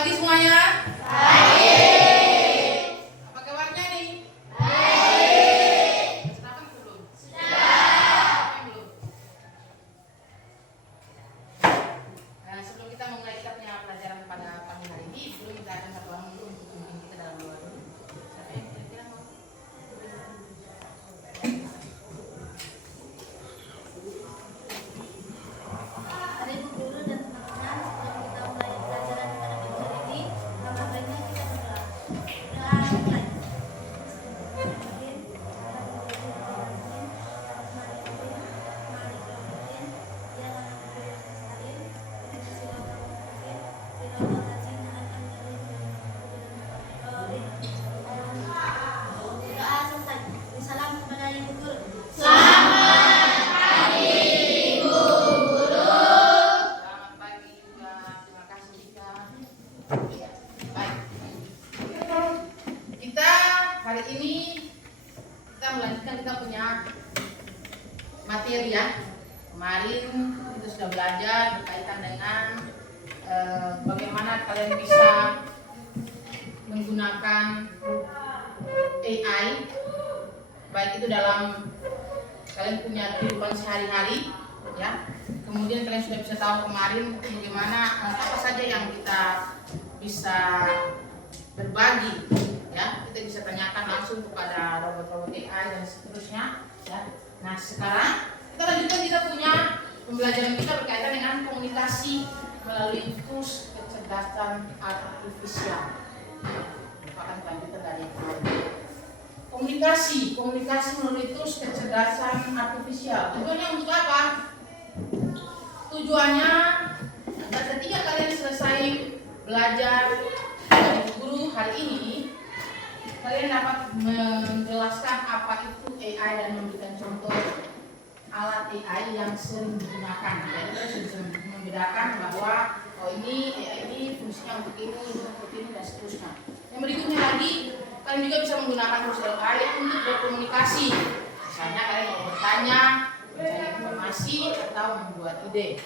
pagi semuanya. Baik. Apa kabarnya nih? Baik. Sudah makan belum? Sudah. Belum. Nah, sebelum kita memulai kita punya pelajaran pada pagi hari ini, sebelum kita akan satu dulu untuk memimpin kita dalam doa dulu. Siapa yang kira-kira mau? Hari Ibu Guru dan teman-teman, sebelum kita mulai pelajaran pada pagi hari ini, langkah baiknya kita berdoa. Doa mulai. Doa selesai. Salam kepada Ibu Guru. Selamat pagi juga. Terima kasih Ika. Baik. Kita hari ini kita melanjutkan kita punya materi ya. Kemarin kita sudah belajar berkaitan dengan bagaimana kalian bisa menggunakan AI, baik itu dalam kalian punya kehidupan sehari-hari ya. Kemudian kalian sudah bisa tahu kemarin bagaimana apa saja yang kita bisa berbagi ya. Kita bisa tanyakan langsung kepada robot-robot AI dan seterusnya ya. Nah, sekarang kita lanjutkan kita punya pembelajaran kita berkaitan dengan komunikasi melalui tools kecerdasan artifisial. Merupakan kelanjutan dari yang kemarin. Komunikasi melalui tools kecerdasan artifisial. Tujuannya untuk apa? Tujuannya agar ketika kalian selesai belajar dari guru hari ini, kalian dapat menjelaskan apa itu AI dan memberikan contoh alat AI yang sering digunakan. Jadi kita bisa membedakan bahwa ini AI ini fungsinya untuk ini dan seterusnya. Yang berikutnya lagi, kalian juga bisa menggunakan tools AI untuk berkomunikasi. Misalnya kalian mau bertanya, mencari informasi atau membuat ide.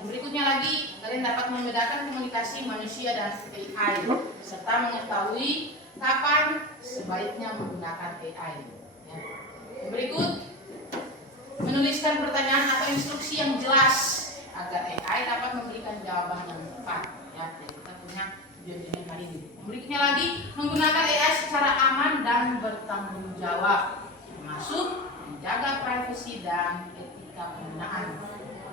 Yang berikutnya lagi, kalian dapat membedakan komunikasi manusia dan AI serta mengetahui kapan sebaiknya menggunakan AI. Ya. Yang berikut, menuliskan pertanyaan atau instruksi yang jelas agar AI dapat memberikan jawaban yang tepat. Ya, jadi kita punya tujuan hari ini. Yang berikutnya lagi, menggunakan AI secara aman dan bertanggung jawab, termasuk menjaga privasi dan etika penggunaan.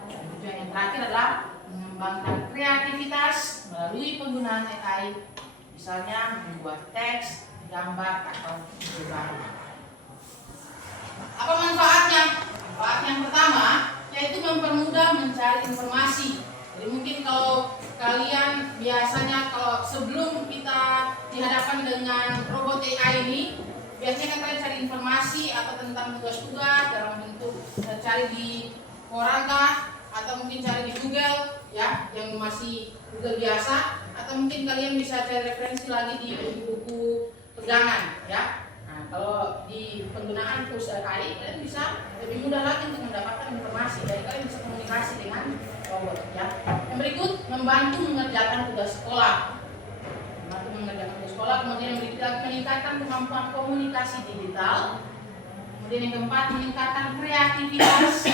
Dan tujuan yang terakhir adalah mengembangkan kreativitas melalui penggunaan AI, misalnya membuat teks, gambar, atau video baru. Apa manfaatnya? Manfaat yang pertama yaitu mempermudah mencari informasi. Jadi mungkin kalau kalian biasanya kalau sebelum kita dihadapkan dengan robot AI ini, biasanya kan kalian cari informasi atau tentang tugas-tugas dalam bentuk cari di koran kah, atau mungkin cari di Google ya, yang masih Google biasa, atau mungkin kalian bisa cari referensi lagi di buku-buku pegangan ya. Nah, kalau di penggunaan tools AI, kalian bisa lebih mudah lagi untuk mendapatkan informasi. Jadi kalian bisa komunikasi dengan robot ya. Yang berikut, membantu mengerjakan tugas sekolah. Kemudian yang berikut, meningkatkan kemampuan komunikasi digital. Kemudian yang keempat, meningkatkan kreativitas.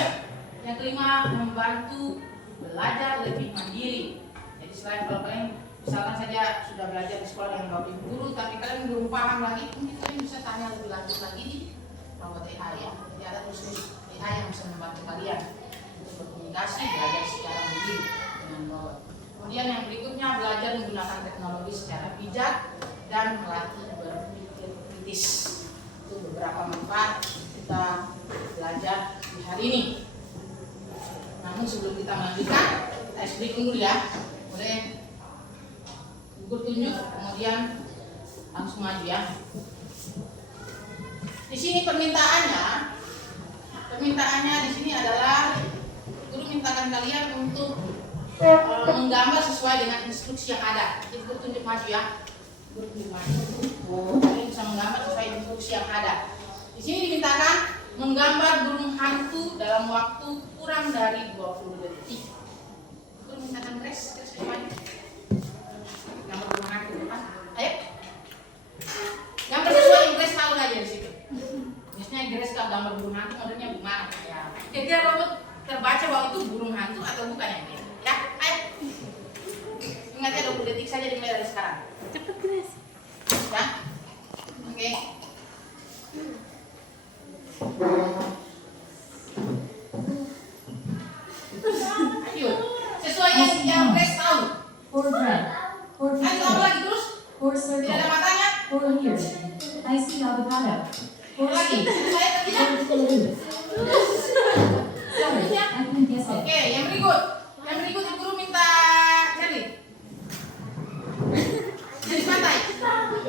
Yang kelima, membantu belajar lebih mandiri. Jadi selain kalau kalian misalkan saja sudah belajar di sekolah dengan bapak ibu guru, tapi kalian belum paham lagi, mungkin kalian bisa tanya lebih lanjut lagi di robot AI ya. Jadi ada tools AI yang bisa membantu kalian untuk berkomunikasi, belajar secara mandiri dengan robot. Kemudian yang berikutnya, belajar menggunakan teknologi secara bijak dan melatih berpikir kritis. Itu beberapa manfaat kita belajar di hari ini. Namun sebelum kita melanjutkan, kita explain dulu ya. Boleh Guru tunjuk, kemudian langsung maju ya. Di sini permintaannya di sini adalah guru mintakan kalian untuk menggambar sesuai dengan instruksi yang ada. Jadi guru tunjuk maju ya. Guru tunjuk maju. Kalian bisa menggambar sesuai instruksi yang ada. Di sini dimintakan menggambar burung hantu dalam waktu kurang dari 20 detik. Guru mintakan sesuai. Gambar detik saja dimulai dari sekarang. Cepet guys. Ya? Oke. Ayo, sesuai yang Grace tahu. Or bread. Or Ayo tahu potato. lagi terus. Or Tidak circle. ada matanya. Or ears. I see avocado. Or Lagi. steak. Sesuai atau tidak? Or flute. Sorry, I couldn't guess it. Oke, yang berikut. Yang berikut Ibu Guru minta cari. Jadi pantai.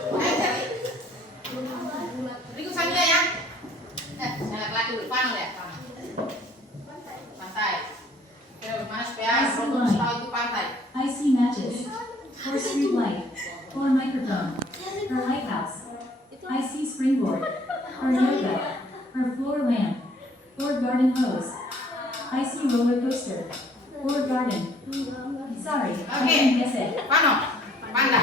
Ayo cari. Berikut Samia ya. Jangan lagi dulu. Panel ya. Pantai. Oke, mana supaya Romus tahu itu pantai. I see matches. Or street light. Or microphone. Or lighthouse. I see springboard. Or yoga. Or floor lamp. Or garden hose. I see roller coaster. Or garden. Sorry, I couldn't guess it. Pano, panda.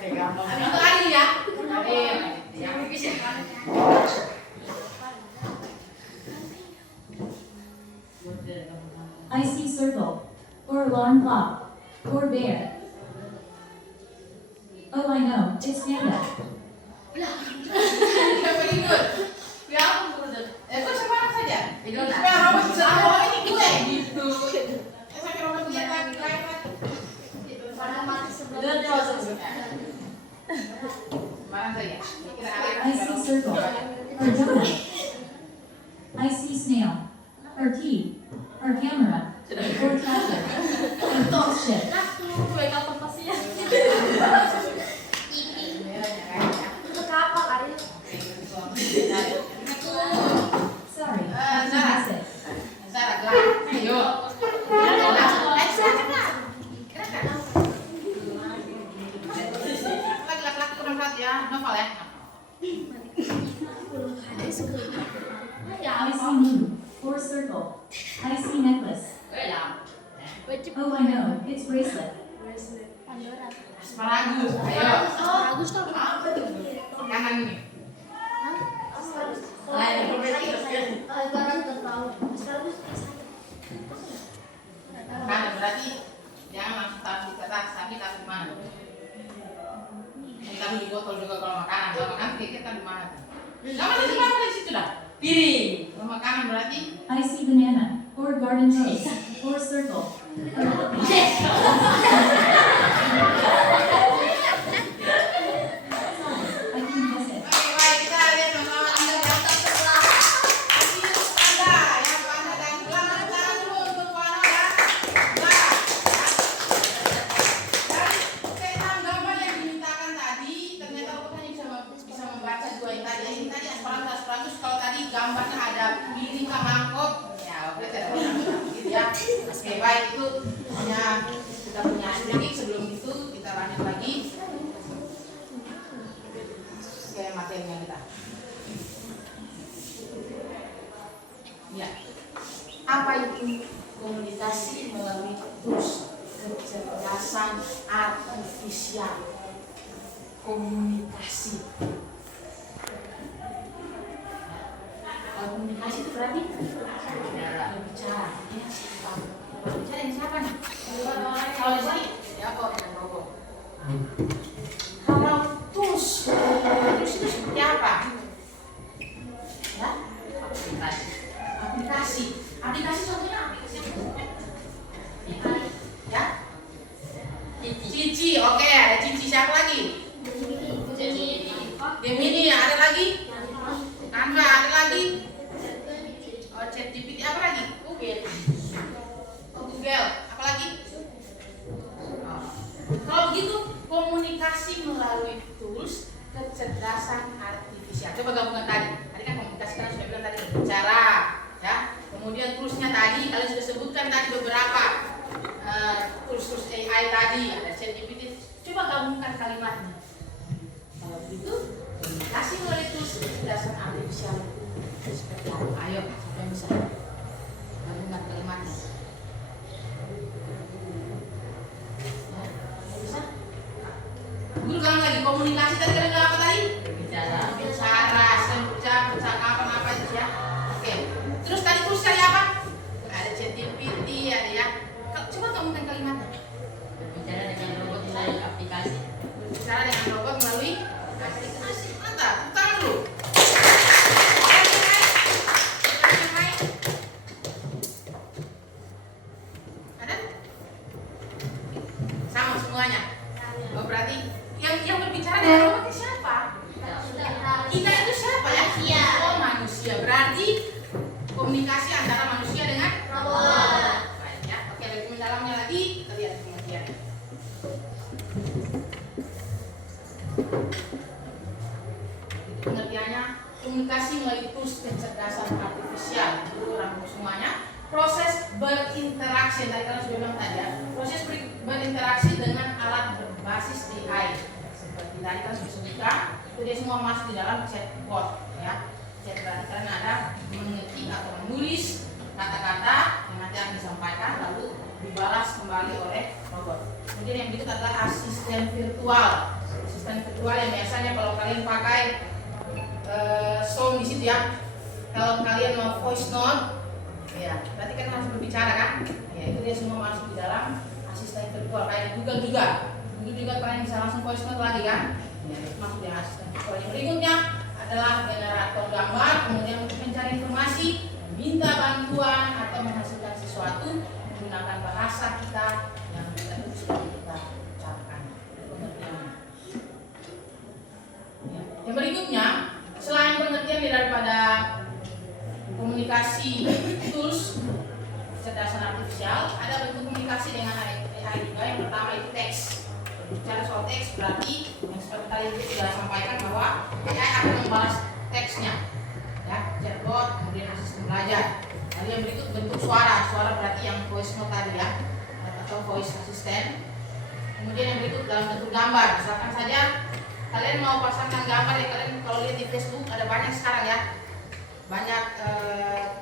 Itu Adil ya. Adil. Yang bisa. I see circle. Or alarm clock. Or bear. Oh, I know, it's panda. Very good. Ya, itu sekarang saja. Supaya Romus bisa tahu oh ini gue gitu. Sampai Romus lihat lagi lain lagi. Pada mati sebelum Mana saja? Kira I see circle. Or donut. I see snail. Or key. Or camera. Or tractor. Or cruise ship. Gue kapan pastinya? untuk kapal Ariel. Sorry, I couldn't guess it. Zara, gelar. Ayo. Laki-laki kurang berat ya, novel ya. I see moon. Or circle. I see necklace. Oh, I know, it's bracelet. Pandora. Asparagus, ayo. Bagus tuh. Kanan ini. Albaran tertahu. Asparagus. Kanan berarti jangan langsung taruh di kertas, tapi taruh di mana? Taruh di botol juga kalau makanan. Kalau makanan kita taruh di mana? Kamu di depan di situ dah. Piring. Kalau makanan berarti I see banana. Or garden hose. Or circle. I couldn't guess it. oke baik kita lihat sama-sama Anda ya. Anda yang Anda dan selamat tangan dulu untuk Anda ya. Nah, dari enam gambar yang dimintakan tadi ternyata aku hanya bisa membaca dua yang tadi. Ini tadi asparagus. Kalau tadi gambarnya ada piring sama mangkok, ya berarti ada orang gitu ya. Oke baik itu hanya kita punya sedikit. Sebelum itu kita lanjut lagi ke materinya kita. Ya, apa itu komunikasi melalui tools kecerdasan artifisial? Komunikasi. Komunikasi itu berarti berbicara. Ya, berbicara yang siapa nih? Kalau di sini, ya kok yang robot. Kalau tools itu seperti apa? Ya, aplikasi. Aplikasi contohnya aplikasi apa? Ya, Cici. Oke, ada Cici. Siapa lagi? Gemini. Ada lagi? Canva. Ada lagi? Oh, ChatGPT. Apa lagi? Google. Oh, Google. Apa lagi? Oh. Kalau begitu komunikasi melalui tools kecerdasan artifisial. Coba gabungkan tadi. Tadi kan komunikasi kan sudah bilang tadi berbicara, ya. Kemudian toolsnya tadi kalian sudah sebutkan tadi beberapa tools AI tadi ada ChatGPT. Coba gabungkan kalimatnya. Kalau begitu komunikasi melalui tools kecerdasan artifisial itu seperti apa? Ayo, siapa yang bisa gabungkan kalimatnya? Ya, bisa? Guru kamu lagi komunikasi tadi kalian bilang apa tadi? Bicara, percakapan apa itu ya? Oke. Terus tadi tulis kali apa? Ada ChatGPT, ada ya. Coba gabungkan kalimatnya. semuanya? Oh, berarti yang berbicara dengan robot itu siapa? Kita itu siapa ya? Manusia. Oh, manusia. Berarti komunikasi antara manusia dengan Robot. baik ya. Oke, lebih dalamnya lagi kita lihat pengertiannya. Pengertiannya, komunikasi melalui tools kecerdasan artifisial. Dulu rangkum semuanya. Proses berinteraksi, tadi kalian sudah bilang tadi ya. Proses berinteraksi dengan alat berbasis AI. Seperti tadi kan sudah sebutkan, itu dia semua masuk di dalam chatbot ya. Chatbot karena ada mengetik atau menulis kata-kata yang nanti akan disampaikan lalu dibalas kembali oleh robot. Kemudian yang berikut adalah asisten virtual. Asisten virtual yang biasanya kalau kalian pakai sound di situ ya. Kalau kalian mau voice note, ya berarti kan harus berbicara kan? Ya itu dia semua masuk di dalam asisten virtual. Kayak di Google juga. Google juga kalian bisa langsung voice note lagi kan? Ya itu masuk di asisten virtual. Yang berikutnya adalah generator gambar. Kemudian untuk mencari informasi, minta bantuan atau menghasilkan sesuatu menggunakan bahasa kita yang kita ucapkan. Ya. Yang berikutnya, selain pengertian daripada komunikasi tools kecerdasan artifisial, ada bentuk komunikasi dengan AI juga. Yang pertama itu teks. Bicara soal teks berarti yang seperti tadi itu sudah sampaikan bahwa AI akan membalas teksnya, ya chatbot, kemudian asisten belajar. Lalu yang berikut bentuk suara berarti yang voice note tadi ya, atau voice assistant. Kemudian yang berikut dalam bentuk gambar. Misalkan saja kalian mau pasangkan gambar ya, kalian kalau lihat di Facebook ada banyak sekarang ya, banyak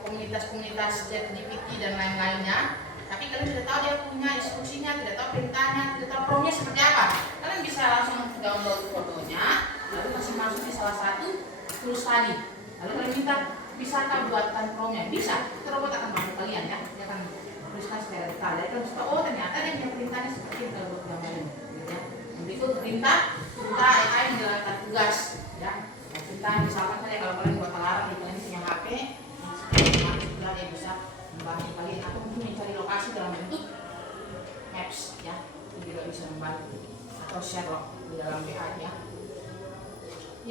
komunitas-komunitas ChatGPT dan lain-lainnya. Tapi kalian tidak tahu dia punya instruksinya, tidak tahu perintahnya, tidak tahu promnya seperti apa. Kalian bisa langsung download fotonya, lalu kasih masuk di salah satu tools tadi. Lalu kalian minta bisakah buatkan promnya? Bisa. Itu robot akan bantu kalian ya. Dia akan tuliskan secara detail. Jadi kalian bisa tahu, oh ternyata dia punya perintahnya seperti ini kalau buat gambar ini. Gitu ya. Berikut perintah AI menjalankan tugas. Ya. Perintah misalkan saja kalau kalian buat alarm, kalian punya HP, nah, dia bisa membantu kalian atau mungkin mencari lokasi dalam bentuk maps ya, itu juga bisa membantu, atau Sherlock di dalam WA ya.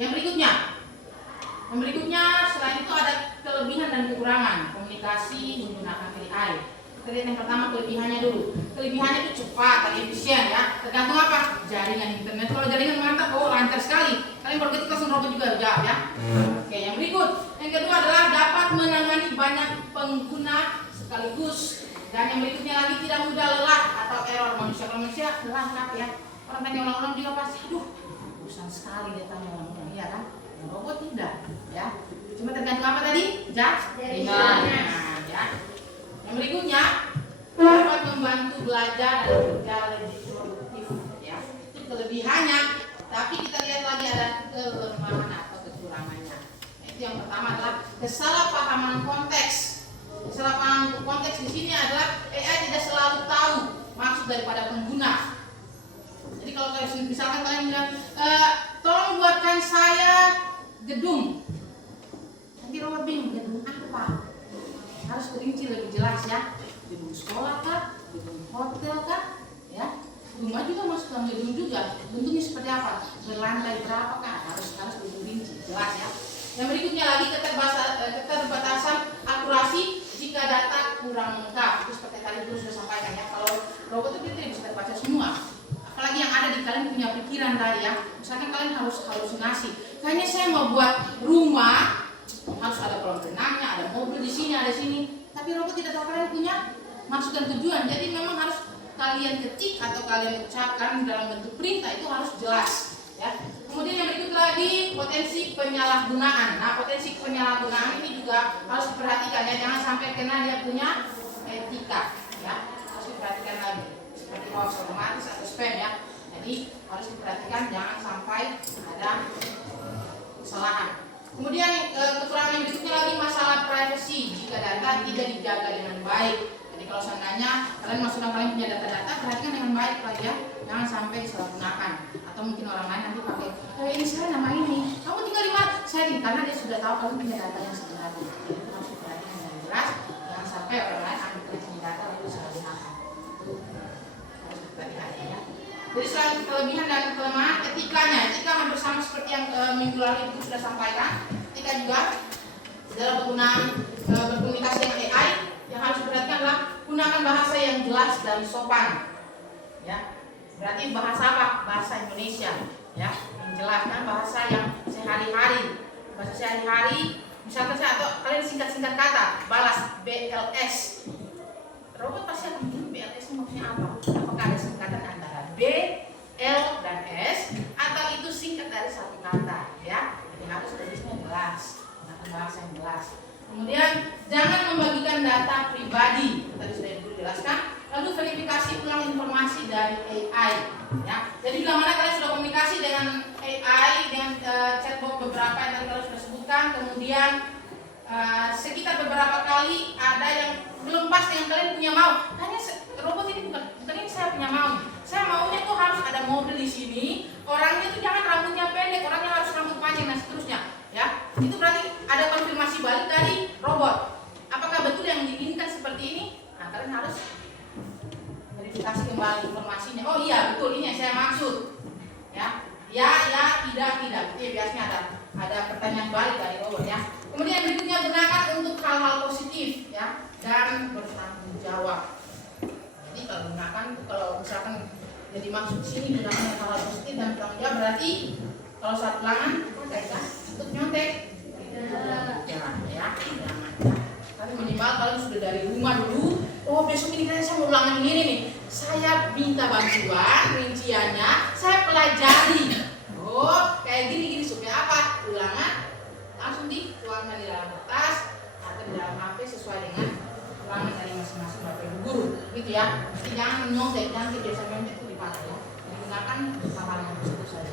Yang berikutnya selain itu ada kelebihan dan kekurangan komunikasi menggunakan AI. Kita lihat yang pertama kelebihannya dulu. Kelebihannya itu cepat dan efisien ya, tergantung apa? Jaringan internet. Kalau jaringan mantap, oh lancar sekali. Kalian baru ketik langsung robot juga jawab ya. Oke, yang berikut. Yang kedua adalah dapat menangani banyak pengguna sekaligus. Dan yang berikutnya lagi tidak mudah lelah atau error manusia. Kalau manusia lelah kenapa ya? Orang tanya ulang-ulang juga pasti, aduh, bosan sekali dia tanya ulang-ulang, iya kan? Yang robot tidak, ya. Cuma tergantung apa tadi? Jaringannya, ya. Yang berikutnya dapat membantu belajar dan bekerja lebih produktif, ya. Itu kelebihannya. Tapi kita lihat lagi ada kelemahan atau kekurangannya. Nah, itu yang pertama adalah kesalahpahaman konteks. Kesalahpahaman konteks di sini adalah AI tidak selalu tahu maksud daripada pengguna. Jadi kalau misalkan kalian bilang, tolong buatkan saya gedung, nanti robot bingung gedung apa? Harus perinci lebih jelas ya. Gedung sekolah kah? Gedung hotel kah? Ya. Rumah juga masuk dalam gedung juga. Bentuknya seperti apa? Berlantai berapa kah? Harus perinci jelas ya. Yang berikutnya lagi keterbatasan akurasi jika data kurang lengkap. Itu seperti tadi dulu sudah sampaikan ya. Kalau robot itu tidak bisa terbaca semua. Apalagi yang ada di kalian punya pikiran tadi ya. Misalkan kalian harus halusinasi. Kayaknya saya mau buat rumah, harus ada kolam renangnya, ada mobil di sini, ada sini. Tapi robot tidak tahu kalian punya maksud dan tujuan. Jadi memang harus kalian ketik atau kalian ucapkan dalam bentuk perintah itu harus jelas. Ya. Kemudian yang berikut lagi potensi penyalahgunaan. Nah, potensi penyalahgunaan ini juga harus diperhatikan ya. Jangan sampai kena dia punya etika. Ya, harus diperhatikan lagi. Seperti hoax otomatis atau spam ya. Jadi harus diperhatikan jangan sampai ada kesalahan. Kemudian kekurangan yang berikutnya lagi masalah privasi jika data tidak dijaga dengan baik. Jadi kalau seandainya kalian masukkan kalian punya data-data, perhatikan dengan baik lah ya, jangan sampai disalahgunakan. Atau mungkin orang lain nanti pakai, ini saya nama ini, kamu tinggal di mana? Saya di, karena dia sudah tahu kamu punya data yang sebenarnya. Jadi itu harus diperhatikan dengan jelas, jangan sampai orang lain ambil punya data lalu disalahgunakan. Itu harus diperhatikan ya. Jadi selain kelebihan dan kelemahan, etika hampir sama seperti yang minggu lalu itu sudah sampaikan. Etika juga dalam penggunaan berkomunikasi dengan AI yang harus diperhatikan adalah gunakan bahasa yang jelas dan sopan. Ya, berarti bahasa apa? Bahasa Indonesia. Ya, yang jelas kan bahasa yang sehari-hari. Bahasa sehari-hari, misalkan atau kalian singkat-singkat kata, balas BLS. Robot pasti akan bingung BLS itu maksudnya apa? Apakah ada singkatan antara B, L, dan S, atau itu singkat dari satu kata, ya? Jadi harus tulisnya jelas, menggunakan bahasa yang jelas. Kemudian jangan membagikan data pribadi, tadi sudah Ibu jelaskan. Lalu verifikasi ulang informasi dari AI, ya. Jadi bila mana kalian sudah komunikasi dengan AI, dengan chatbot beberapa yang tadi kalian sudah sebutkan, kemudian sekitar beberapa kali ada yang belum pas yang kalian punya mau. Hanya robot ini bukan ini saya punya mau. Saya maunya tuh harus ada mobil di sini. Orangnya tuh jangan rambutnya pendek, orangnya harus rambut panjang dan seterusnya. Ya, itu berarti ada konfirmasi balik dari robot. Apakah betul yang diinginkan seperti ini? Nah, kalian harus verifikasi kembali informasinya. Oh iya betul ini yang saya maksud. Ya, tidak. Jadi biasanya ada pertanyaan balik dari robot ya. Kemudian berikutnya gunakan untuk hal-hal positif ya dan bertanggung jawab. Jadi kalau gunakan kalau misalkan jadi maksud sini gunakan hal-hal positif dan bertanggung jawab berarti kalau saat ulangan kita untuk nyontek jangan ya. Tapi minimal kalian sudah dari rumah dulu. Oh besok ini kan saya mau ulangan ini nih. Saya minta bantuan rinciannya, saya pelajari. Oh kayak gini supaya apa? Ulangan langsung dituangkan di dalam kertas atau di dalam HP sesuai dengan ulangan dari masing-masing bapak ibu guru, gitu ya. Jadi jangan nyontek, jangan kebiasaan nyontek itu dipakai ya. Digunakan hal-hal yang positif saja.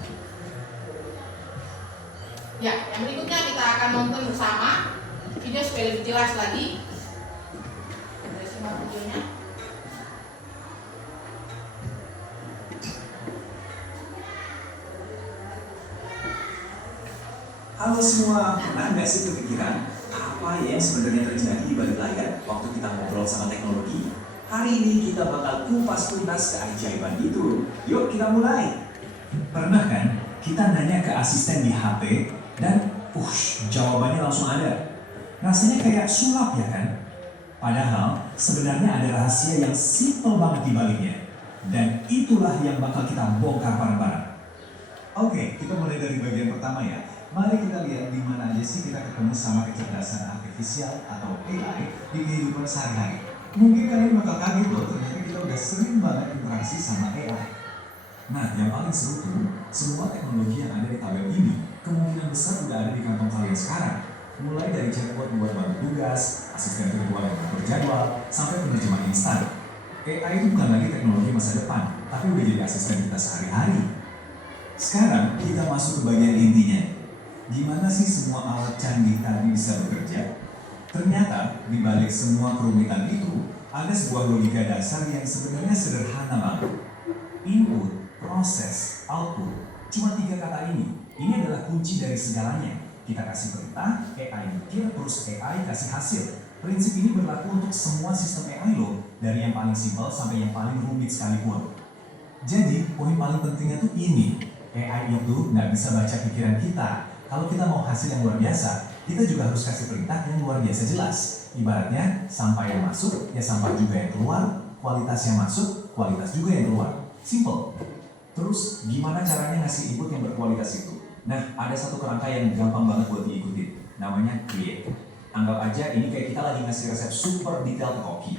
Ya, yang berikutnya kita akan nonton bersama video supaya lebih jelas lagi. Dari simak videonya. Halo semua, pernah nggak sih kepikiran apa yang sebenarnya terjadi di balik layar waktu kita ngobrol sama teknologi? Hari ini kita bakal kupas tuntas keajaiban itu. Yuk kita mulai. Pernah kan kita nanya ke asisten di HP dan jawabannya langsung ada. Rasanya kayak sulap ya kan? Padahal sebenarnya ada rahasia yang simpel banget di baliknya. Dan itulah yang bakal kita bongkar bareng-bareng. Oke, kita mulai dari bagian pertama ya. Mari kita lihat di mana aja sih kita ketemu sama kecerdasan artifisial atau AI di kehidupan sehari-hari. Mungkin kalian bakal kaget loh, ternyata kita udah sering banget interaksi sama AI. Nah, yang paling seru tuh, semua teknologi yang ada di tabel ini kemungkinan besar udah ada di kantong kalian sekarang. Mulai dari chatbot buat bantu tugas, asisten virtual yang mengatur jadwal, sampai penerjemah instan. AI itu bukan lagi teknologi masa depan, tapi udah jadi asisten kita sehari-hari. Sekarang kita masuk ke bagian intinya. Gimana sih semua alat canggih tadi bisa bekerja? Ternyata di balik semua kerumitan itu ada sebuah logika dasar yang sebenarnya sederhana banget. Input, proses, output. Cuma 3 kata ini. Ini adalah kunci dari segalanya. Kita kasih perintah, AI mikir, terus AI kasih hasil. Prinsip ini berlaku untuk semua sistem AI loh, dari yang paling simpel sampai yang paling rumit sekalipun. Jadi, poin paling pentingnya tuh ini. AI itu nggak bisa baca pikiran kita. Kalau kita mau hasil yang luar biasa, kita juga harus kasih perintah yang luar biasa jelas. Ibaratnya, sampah yang masuk, ya sampah juga yang keluar, kualitas yang masuk, kualitas juga yang keluar. Simple. Terus, gimana caranya ngasih input yang berkualitas itu? Nah, ada satu kerangka yang gampang banget buat diikutin. Namanya create. Anggap aja ini kayak kita lagi ngasih resep super detail ke koki.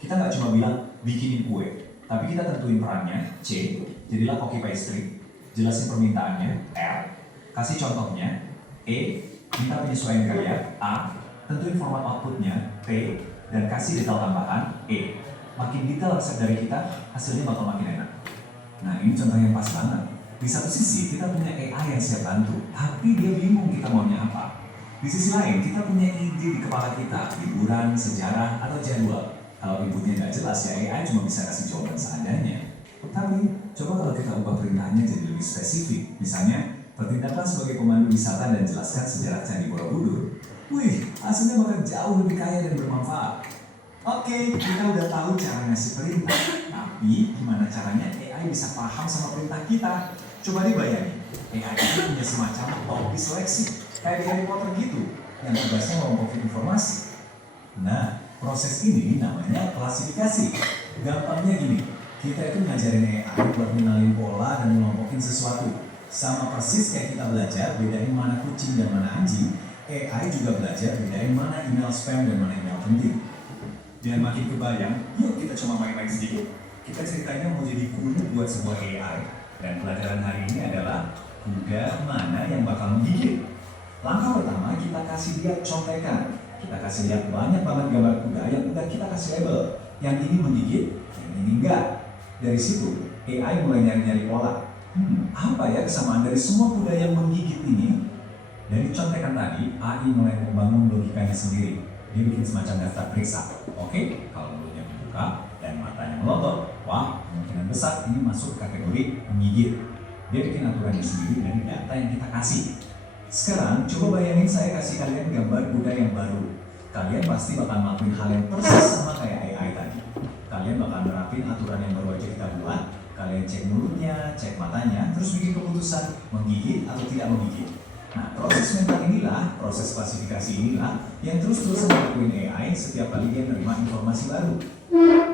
Kita nggak cuma bilang, bikinin kue. Tapi kita tentuin perannya, C, jadilah koki pastry. Jelasin permintaannya, R. Kasih contohnya, E, minta penyesuaian gaya, A, tentuin format outputnya, P, dan kasih detail tambahan, E. Makin detail resep dari kita, hasilnya bakal makin enak. Nah ini contoh yang pas banget. Di satu sisi kita punya AI yang siap bantu, tapi dia bingung kita maunya apa. Di sisi lain kita punya ide di kepala kita, liburan, sejarah, atau jadwal. Kalau inputnya nggak jelas ya AI cuma bisa kasih jawaban seadanya. Tapi coba kalau kita ubah perintahnya jadi lebih spesifik, misalnya bertindaklah sebagai pemandu wisata dan jelaskan sejarah Candi Borobudur. Wih, hasilnya bakal jauh lebih kaya dan bermanfaat. Oke, kita udah tahu cara ngasih perintah. Nah, Tapi gimana caranya AI bisa paham sama perintah kita? Coba deh bayangin, AI itu punya semacam topi seleksi, kayak di Harry Potter gitu, yang tugasnya melompokin informasi. Nah, proses ini namanya klasifikasi. Gampangnya gini, kita itu ngajarin AI buat ngenalin pola dan melompokin sesuatu. Sama persis kayak kita belajar bedain mana kucing dan mana anjing, AI juga belajar bedain mana email spam dan mana email penting. Biar makin kebayang, yuk kita coba main-main sedikit. Kita ceritanya mau jadi guru buat sebuah AI. Dan pelajaran hari ini adalah kuda mana yang bakal menggigit. Langkah pertama kita kasih lihat contekan. Kita kasih lihat banyak banget gambar kuda yang udah kita kasih label. Yang ini menggigit, yang ini enggak. Dari situ, AI mulai nyari-nyari pola. Apa ya kesamaan dari semua kuda yang menggigit ini? Dari contekan tadi, AI mulai membangun logikanya sendiri. Dia bikin semacam daftar periksa. Oke, kalau mulutnya dibuka dan matanya melotot, wah, kemungkinan besar ini masuk kategori menggigit. Dia bikin aturannya sendiri dari data yang kita kasih. Sekarang, coba bayangin saya kasih kalian gambar kuda yang baru. Kalian pasti bakal ngelakuin hal yang persis sama kayak AI tadi. Kalian bakal nerapin aturan yang baru aja kita buat. Kalian cek mulutnya, cek matanya, terus bikin keputusan menggigit atau tidak menggigit. Nah, proses mental inilah, proses klasifikasi inilah yang terus-terusan dilakuin AI setiap kali dia menerima informasi baru.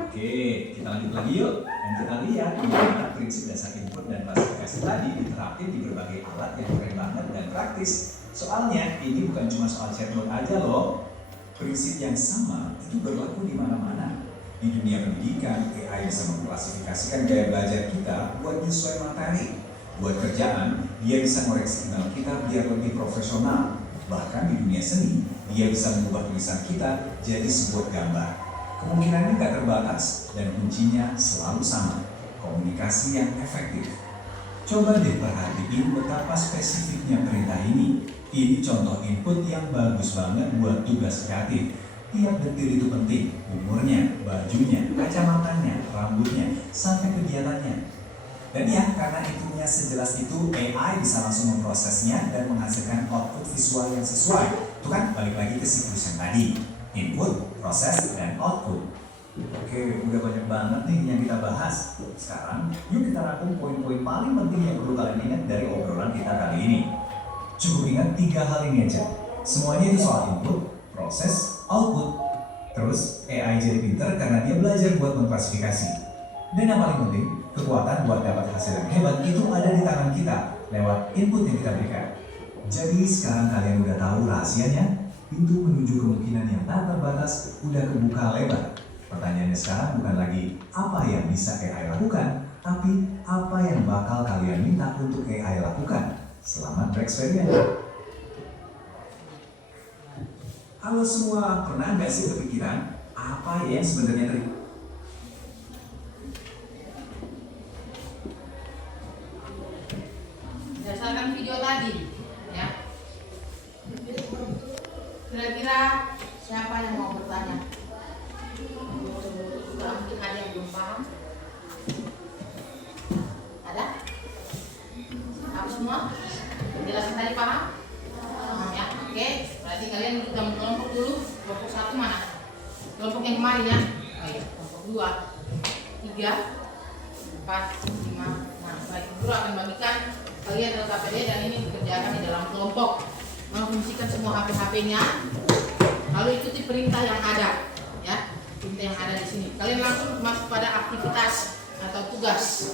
Oke, kita lanjut lagi yuk. Dan kita lihat bagaimana prinsip dasar input dan klasifikasi tadi diterapin di berbagai alat yang keren banget dan praktis. Soalnya, ini bukan cuma soal chatbot aja loh. Prinsip yang sama itu berlaku di mana-mana. Di dunia pendidikan, AI bisa mengklasifikasikan gaya belajar kita buat nyesuai materi. Buat kerjaan, dia bisa ngoreksi email kita biar lebih profesional. Bahkan di dunia seni, dia bisa mengubah tulisan kita jadi sebuah gambar. Kemungkinannya nggak terbatas dan kuncinya selalu sama, komunikasi yang efektif. Coba deh perhatiin betapa spesifiknya perintah ini. Ini contoh input yang bagus banget buat tugas kreatif. Tiap detil itu penting, umurnya, bajunya, kacamatanya, rambutnya, sampai kegiatannya. Dan ya, karena inputnya sejelas itu, AI bisa langsung memprosesnya dan menghasilkan output visual yang sesuai. Itu kan balik lagi ke siklus yang tadi. Input, proses, dan output. Oke, udah banyak banget nih yang kita bahas. Sekarang, yuk kita rangkum poin-poin paling penting yang perlu kalian ingat dari obrolan kita kali ini. Cukup ingat 3 hal ini aja. Semuanya itu soal input, proses, output. Terus, AI jadi pinter karena dia belajar buat mengklasifikasi. Dan yang paling penting, kekuatan buat dapat hasil yang hebat itu ada di tangan kita lewat input yang kita berikan. Jadi sekarang kalian udah tahu rahasianya, pintu menuju kemungkinan yang tak terbatas udah kebuka lebar. Pertanyaannya sekarang bukan lagi apa yang bisa AI lakukan, tapi apa yang bakal kalian minta untuk AI lakukan. Selamat bereksperimen. Halo semua, pernah nggak sih kepikiran apa yang sebenarnya terjadi? Berdasarkan video tadi, ya. Kira-kira siapa yang mau bertanya? Mungkin ada yang belum paham. Ada? Kamu semua? Penjelasan tadi paham? Ya, oke. Berarti kalian duduk dalam kelompok dulu. Kelompok 1 mana? Kelompok yang kemarin ya? Oh iya, kelompok 2, 3, 4, 5. Nah, baik, guru akan bagikan kalian LKPD dan ini dikerjakan di dalam kelompok. Memfungsikan semua HP-HP-nya. Lalu ikuti perintah yang ada, ya. Perintah yang ada di sini. Kalian langsung masuk pada aktivitas atau tugas.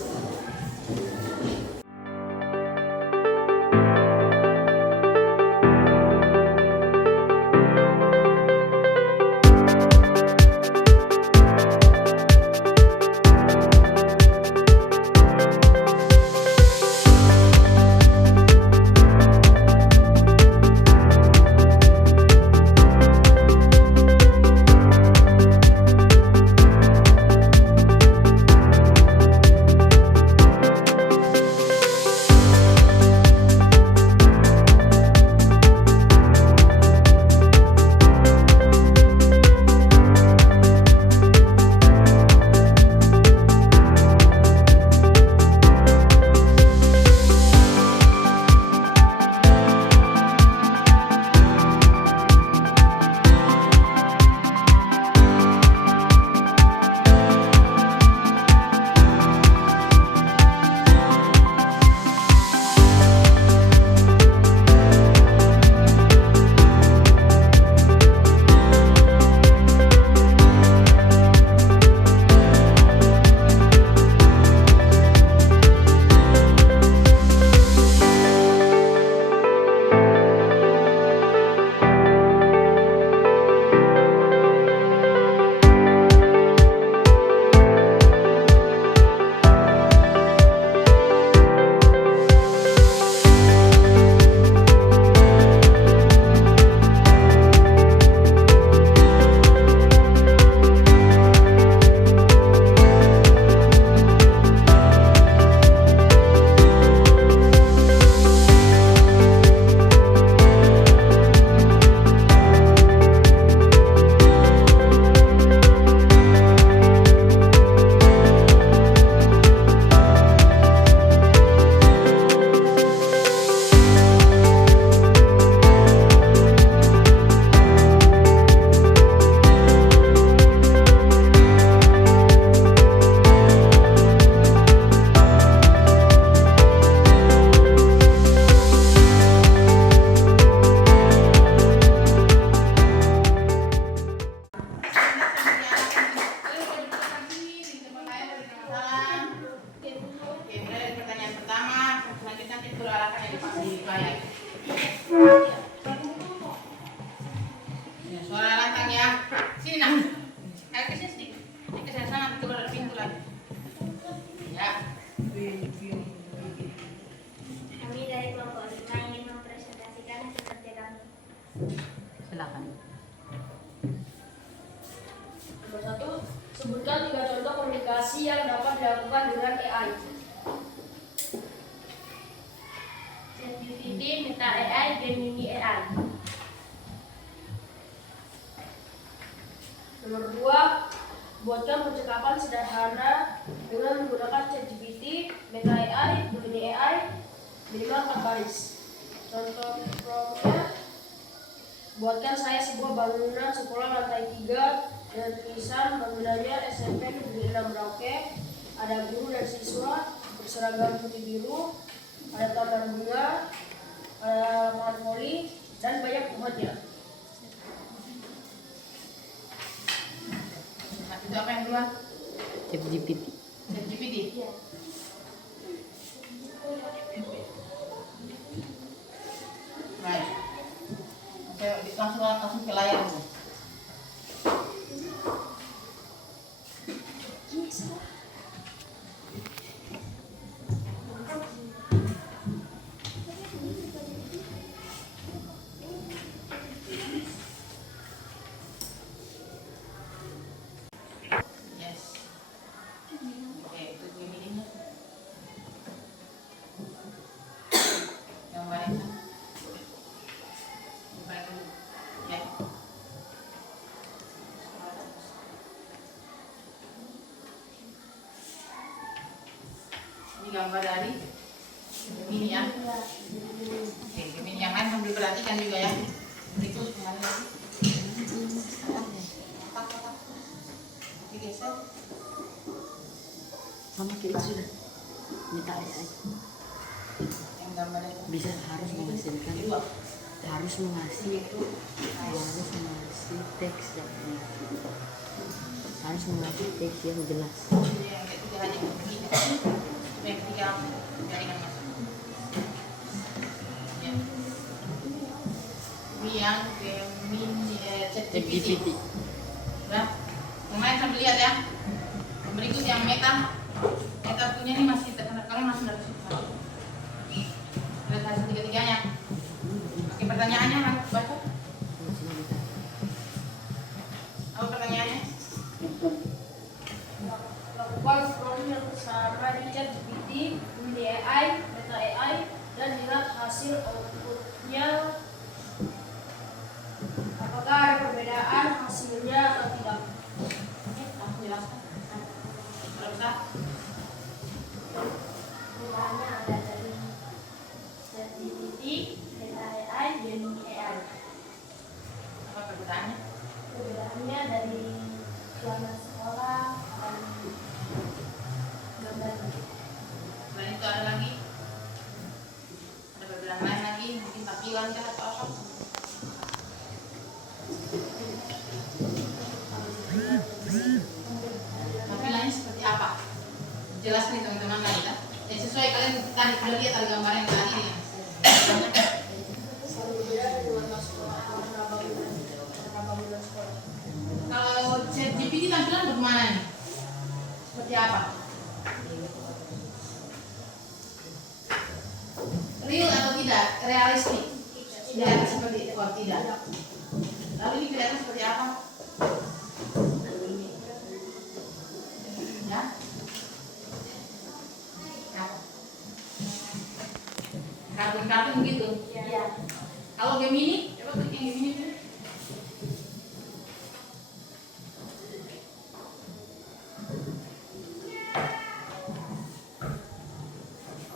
layak. Ya, suara lantang ya. Sini nak. Ayo ke sini sedikit. Ke sana nanti keluar dari pintu lagi. Ya. Kami dari kelompok 5 ingin mempresentasikan kinerja kami. Silakan. Nomor 1, sebutkan 3 contoh komunikasi yang dapat dilakukan dengan AI. ChatGPT, Meta AI, Gemini AI. Nomor 2, buatkan percakapan sederhana dengan menggunakan ChatGPT, Meta AI, Gemini AI, minimal 4 baris. Contoh promptnya, buatkan saya sebuah bangunan sekolah lantai 3 dengan tulisan bangunannya SMP Negeri 6 Merauke. Ada guru dan siswa berseragam putih biru, ada taman bunga, ada lapangan voli, dan banyak pohonnya. Nah, itu apa yang duluan? ChatGPT. ChatGPT. Iya. Baik. Oke, langsung ke layar dulu. Yes. Oke, itu Gemini-nya. Yang baik kan? Yang baik dulu. Ya. Ini gambar dari Gemini ya. Oke, Gemini yang lain sambil perhatikan juga ya. Berikut kembali lagi. Kotak. Oke, geser. Sama kita sudah minta AI. Yang gambar dari Bisa harus menghasilkan, dua. harus mengasih teks yang jelas. Yang ketiga hanya begini. Yang ketiga jaringan masuk. Ya. Ini yang Gemini ChatGPT. Nah, yang lain sambil lihat ya. Yang berikut yang Meta. Meta punya ini masih terkenal, kalian masih dari situ. Lihat hasil tiga-tiganya. Oke, pertanyaannya baca. Apa pertanyaannya? Lakukan scrolling yang bersama di ChatGPT, Gemini AI, Meta AI, dan lihat hasil outputnya. Apakah ada perbedaan hasilnya atau tidak? Oke, langsung jelaskan. Sudah bisa? Perubahannya ada dari ChatGPT, Meta AI, Gemini AI. Apa perbedaannya? Perbedaannya dari suasana sekolah dan gambar. Selain itu ada lagi? Ada perbedaan lain lagi? Mungkin tampilan kah atau apa? Tampilannya seperti apa? Jelaskan nih teman-teman lagi kan? Ya sesuai kalian tadi sudah lihat ada gambar yang tadi ya. Saling berbeda dengan warna sekolah, warna bangunan sekolah. Kalau ChatGPT tampilan bagaimana nih? Seperti apa? Real atau tidak? Realistik? Tidak seperti itu, tidak. Lalu ini kelihatan seperti apa? Ya? Apa? Kartun-kartun gitu. Iya. Kalau Gemini, coba klik yang Gemini dulu.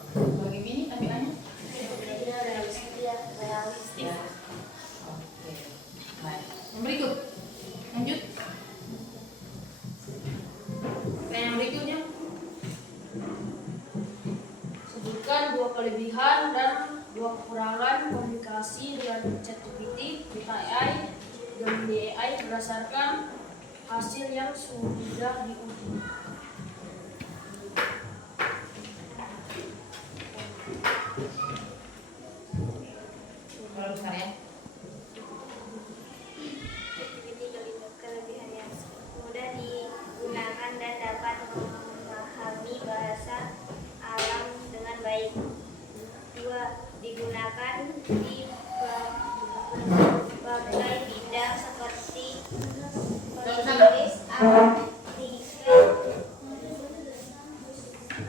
Kalau Gemini tampilannya? Bedanya realistik. Ya. Oke. Baik. Yang berikut. Lanjut. Nah, yang berikutnya. Sebutkan 2 kelebihan dan 2 kekurangan komunikasi dengan ChatGPT, Meta AI, Gemini AI berdasarkan hasil yang sudah diuji.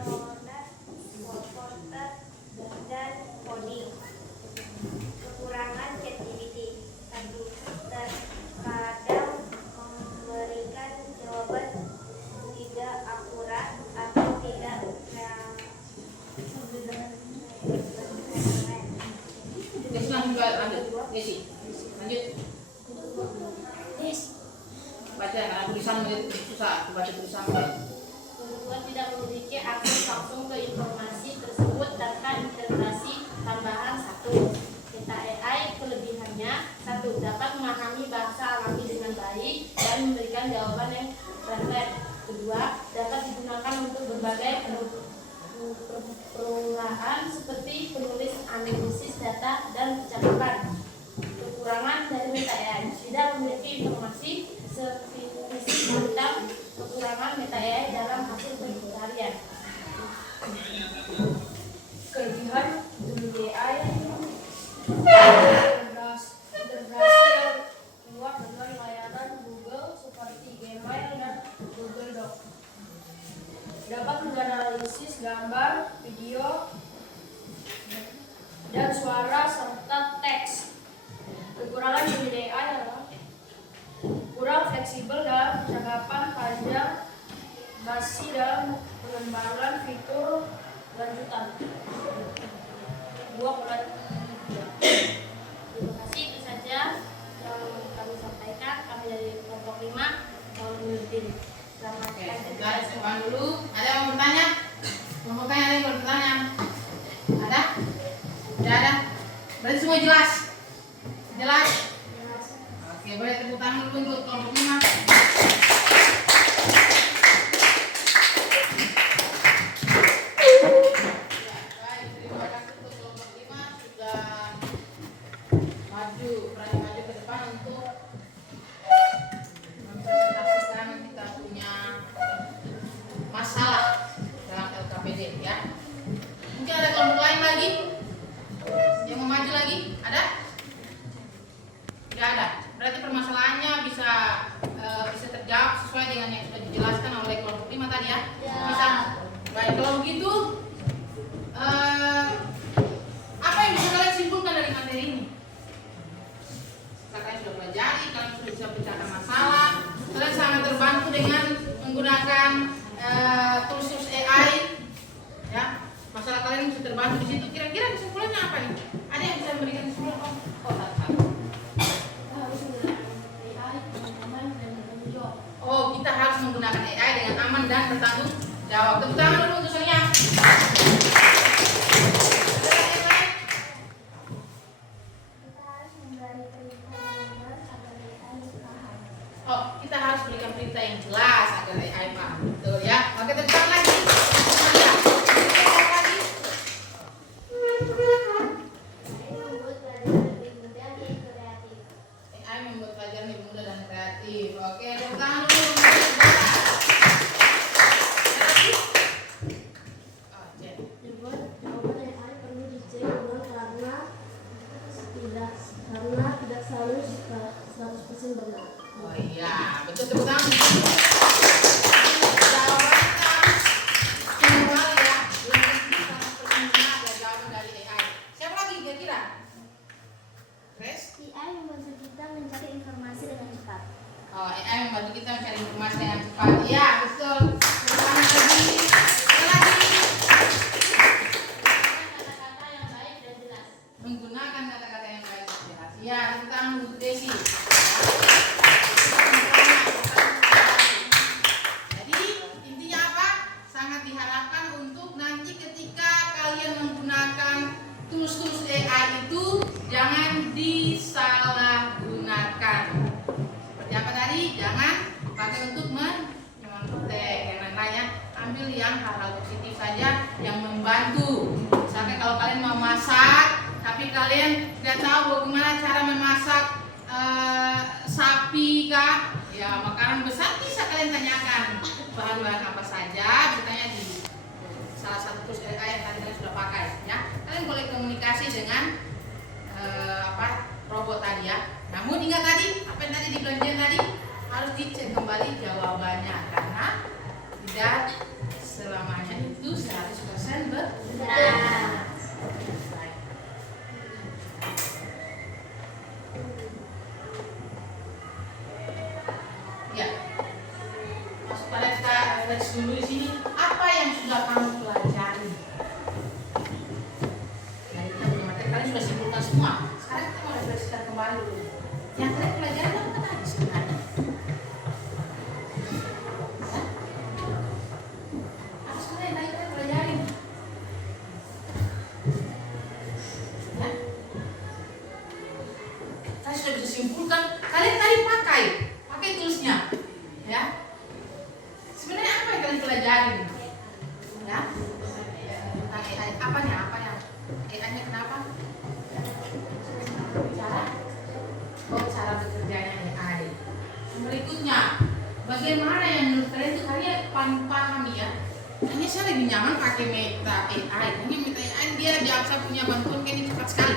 Porter, dan coding. Kekurangan ChatGPT. 1. Terkadang memberikan jawaban tidak akurat atau tidak Desi langsung lanjut. Desi, lanjut. Baca, tulisan susah. Baca tulisan. Kedua, tidak memiliki akses langsung ke informasi tersebut tanpa integrasi tambahan. 1. Meta AI kelebihannya: 1. Dapat memahami bahasa alami dengan baik dan memberikan jawaban yang relevan. Kedua, dapat digunakan untuk berbagai perungahan seperti penulis analisis data dan percakapan. Kekurangan dari Meta AI: tidak memiliki informasi spesifik tentang kekurangan Meta AI dalam hasil pencarian. Kelebihan Gemini AI berhasil kuat dengan layanan Google seperti Gmail dan Google Docs. Dapat menganalisis gambar, video, dan suara serta teks. Kekurangan Gemini AI adalah kurang fleksibel dalam percakapan panjang, masih dalam pengembangan fitur lanjutan. Terima kasih, itu saja yang kami sampaikan. Kami dari kelompok 5 Nurdin. Selamat Oke, guys, depan dulu. Ada yang mau bertanya? Kelompoknya ada yang mau bertanya? Ada? Tidak ada? Berarti semua jelas? Jelas? Oke, boleh tepuk tangan dulu untuk kelompok 5. Baik, kalau begitu apa yang bisa kalian simpulkan dari materi ini? Kalian sudah pelajari, kalian sudah bisa pecahkan masalah, kalian sangat terbantu dengan menggunakan tools AI, ya. Masalah kalian bisa terbantu di situ. Kira-kira kesimpulannya apa nih? Ada yang bisa memberikan kesimpulan? Oh, kita harus menggunakan AI dengan aman dan bertanggung jawab. Tepuk tangan dulu untuk Sonia. Oh, kita harus berikan perintah yang jelas agar AI paham. Betul ya. Oke, tepuk tangan lagi. AI membuat pelajaran lebih mudah dan kreatif. Oke, tepuk tangan dulu. Karena tidak selalu 100% benar. Oh iya, betul, tepuk tangan. Jawabannya semua ya, belum tentu 100% benar ada jawaban dari AI. Siapa lagi kira-kira? Grace? AI membantu kita mencari informasi dengan cepat. Oh, AI membantu kita mencari informasi dengan cepat. Iya, betul. Tepuk tangan lagi. Ada lagi. Kata-kata yang baik dan jelas. Menggunakan kata-kata yang baik dan jelas. Ya, tepuk tangan untuk Desi. Jadi intinya apa? Sangat diharapkan untuk nanti ketika kalian menggunakan tools-tools AI itu jangan disalahgunakan. Seperti apa tadi? Jangan pakai untuk mengontek yang lain-lainnya. Ambil yang hal-hal positif saja yang membantu. Misalkan kalau kalian mau masak tapi kalian tidak tahu bagaimana cara memasak sapi kah? Ya, makanan besar bisa kalian tanyakan bahan-bahan apa saja, bertanya di salah satu tools AI yang tadi kalian sudah pakai ya. Kalian boleh komunikasi dengan robot tadi ya. Namun ingat tadi, apa yang tadi dibelanjakan tadi harus dicek kembali jawabannya karena tidak selamanya itu dulu di sini apa yang sudah kamu pelajari. Nah, kita punya materi kalian sudah simpulkan semua. Sekarang kita mau refleksikan kembali dulu. Yang kalian pelajari apa tadi sebenarnya? Ya? Apa sebenarnya yang tadi kalian pelajari? Ya? Saya sudah bisa simpulkan. Kalian tadi pakai tulisnya, ya. Sebenarnya apa yang kalian pelajari? Ya? Tentang AI, apanya? AI-nya kenapa? Cara bekerjanya AI. Berikutnya, bagaimana yang menurut kalian itu kalian paling paham ya? Hanya saya lebih nyaman pakai Meta AI. Hanya Meta AI dia bisa punya bantuan kayak ini cepat sekali.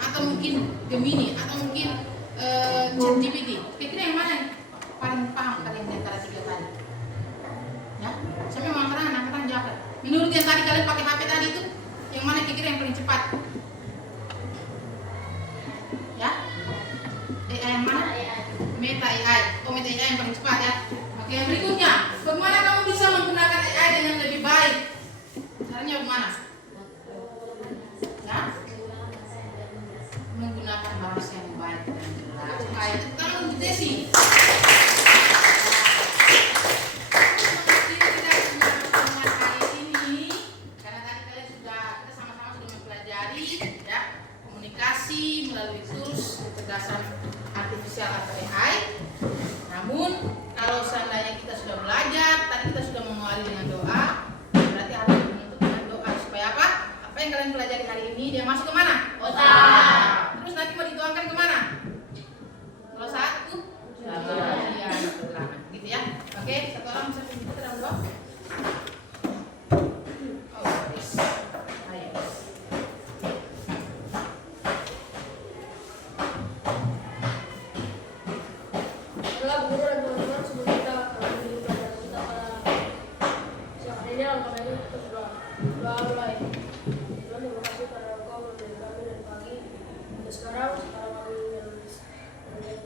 Atau mungkin Gemini, atau mungkin ChatGPT. Kira-kira yang mana yang paling paham kalian di antara tiga tadi? Ya, saya memang angkatan jawab. Menurut yang tadi kalian pakai HP tadi itu, yang mana kira-kira yang paling cepat? Ya, AI yang mana? Meta AI. Oh, Meta AI yang paling cepat ya. Oke, yang berikutnya, bagaimana kamu bisa menggunakan AI dengan lebih baik? Caranya bagaimana? Ya, menggunakan bahasa yang baik dan jelas. Baik, kita untuk Desi. Komunikasi melalui tools kecerdasan artifisial atau AI. Namun kalau seandainya kita sudah belajar, tadi kita sudah mengawali dengan doa, berarti harus menutup dengan doa supaya apa? Apa yang kalian pelajari hari ini dia masuk ke mana? Otak. Terus nanti mau dituangkan kemana? Kalau satu, ya belakang, gitu ya. Oke, satu orang bisa pinjam kita dalam doa. Adalah guru dan teman-teman sebelum kita lanjut pelajaran kita pada siang hari ini, langkah ini kita sudah mulai. Tuhan, terima kasih karena Engkau memberi kami dari pagi hingga sekarang kami menulis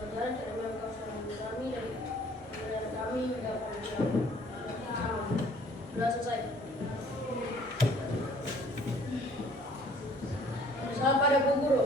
pelajaran, terima Engkau sudah memberi kami dari pelajaran kami hingga kami siang. Sudah selesai. Salam pada Bu Guru.